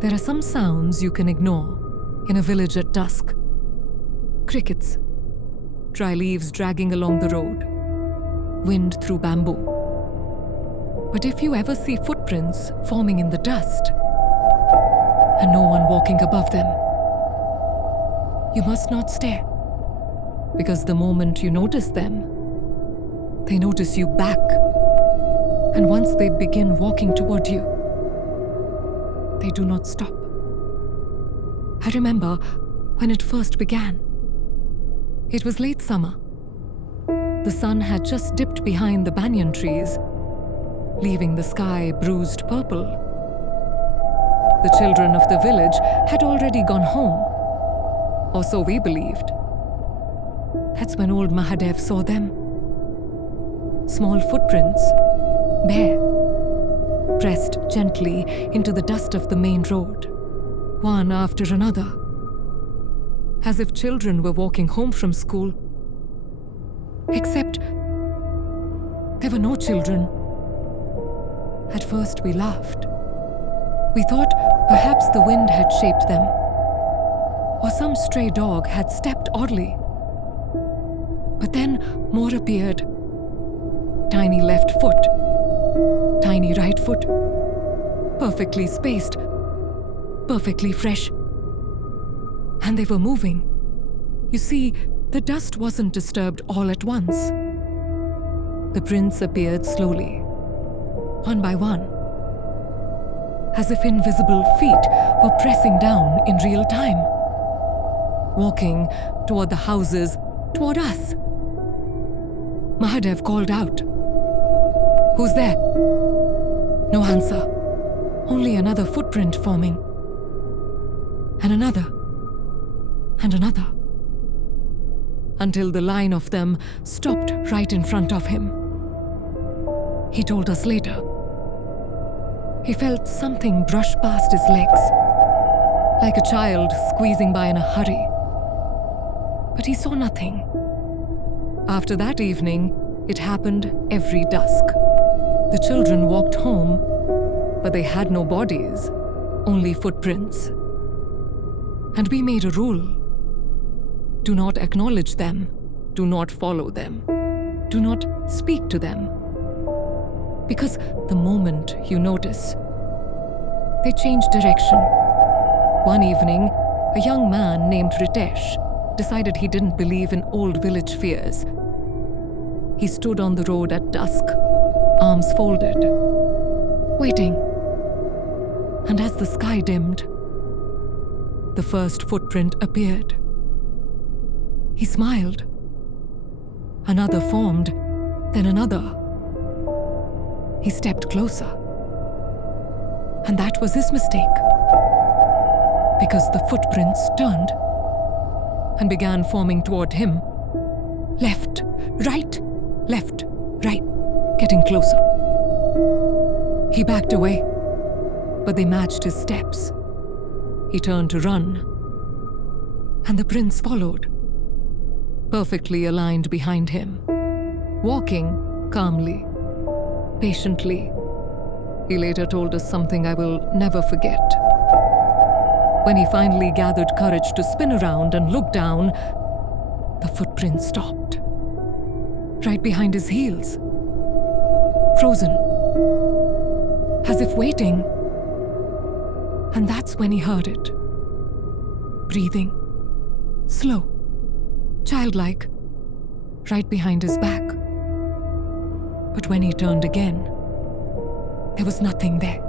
There are some sounds you can ignore in a village at dusk. Crickets, dry leaves dragging along the road, wind through bamboo. But if you ever see footprints forming in the dust and no one walking above them, you must not stare, because the moment you notice them, they notice you back. And once they begin walking toward you, they do not stop. I remember when it first began. It was late summer. The sun had just dipped behind the banyan trees, leaving the sky bruised purple. The children of the village had already gone home, or so we believed. That's when old Mahadev saw them. Small footprints, bare, pressed gently into the dust of the main road, one after another, as if children were walking home from school. Except there were no children. At first we laughed. We thought perhaps the wind had shaped them, or some stray dog had stepped oddly. But then more appeared. Tiny left foot, tiny right foot, perfectly spaced, perfectly fresh. And they were moving. You see, the dust wasn't disturbed all at once. The prints appeared slowly, one by one, as if invisible feet were pressing down in real time, walking toward the houses, toward us. Mahadev called out, "Who's there?" No answer, only another footprint forming, and another, and another, until the line of them stopped right in front of him. He told us later. He felt something brush past his legs, like a child squeezing by in a hurry. But he saw nothing. After that evening, it happened every dusk. The children walked home, but they had no bodies, only footprints. And we made a rule. Do not acknowledge them, do not follow them, do not speak to them. Because the moment you notice, they change direction. One evening, a young man named Ritesh decided he didn't believe in old village fears. He stood on the road at dusk, arms folded, waiting. And as the sky dimmed, the first footprint appeared. He smiled. Another formed, then another. He stepped closer. And that was his mistake. Because the footprints turned and began forming toward him. Left, right, getting closer. He backed away, but they matched his steps. He turned to run, and the prince followed, perfectly aligned behind him, walking calmly, patiently. He later told us something I will never forget. When he finally gathered courage to spin around and look down, the footprint stopped, right behind his heels, frozen, as if waiting. And that's when he heard it. Breathing, slow, childlike, right behind his back. But when he turned again, there was nothing there.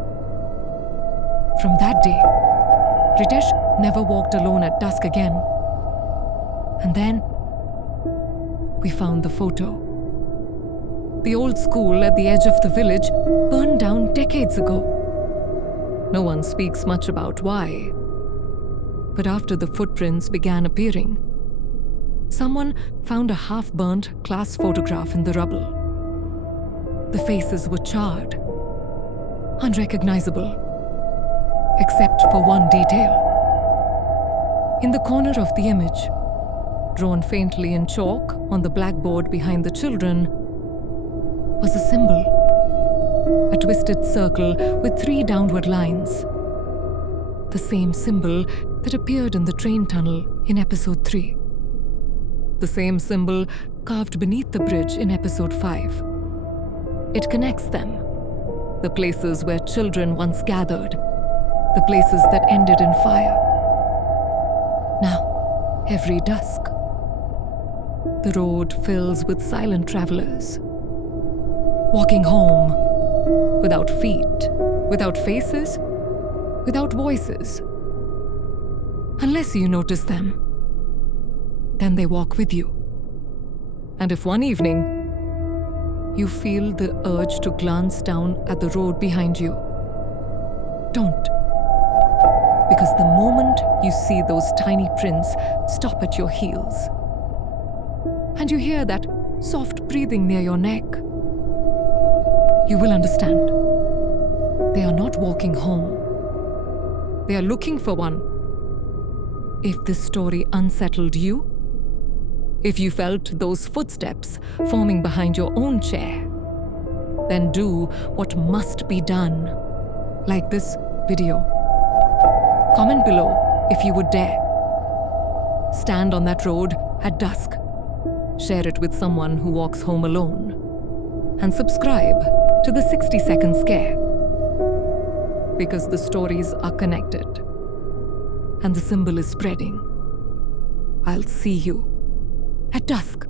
From that day, Ritesh never walked alone at dusk again. And then, we found the photo. The old school at the edge of the village burned down decades ago. No one speaks much about why. But after the footprints began appearing, someone found a half-burnt class photograph in the rubble. The faces were charred, unrecognizable, except for one detail. In the corner of the image, drawn faintly in chalk on the blackboard behind the children, was a symbol, a twisted circle with 3 downward lines. the same symbol that appeared in the train tunnel in episode 3. The same symbol carved beneath the bridge in episode 5. It connects them, the places where children once gathered, the places that ended in fire. Now, every dusk, the road fills with silent travelers, walking home without feet, without faces, without voices. Unless you notice them, then they walk with you. And if one evening you feel the urge to glance down at the road behind you, don't. Because the moment you see those tiny prints stop at your heels, and you hear that soft breathing near your neck, you will understand. They are not walking home. They are looking for one. If this story unsettled you, if you felt those footsteps forming behind your own chair, then do what must be done, like this video. Comment below if you would dare. Stand on that road at dusk. Share it with someone who walks home alone. And subscribe to the 60-second scare. Because the stories are connected and the symbol is spreading. I'll see you at dusk.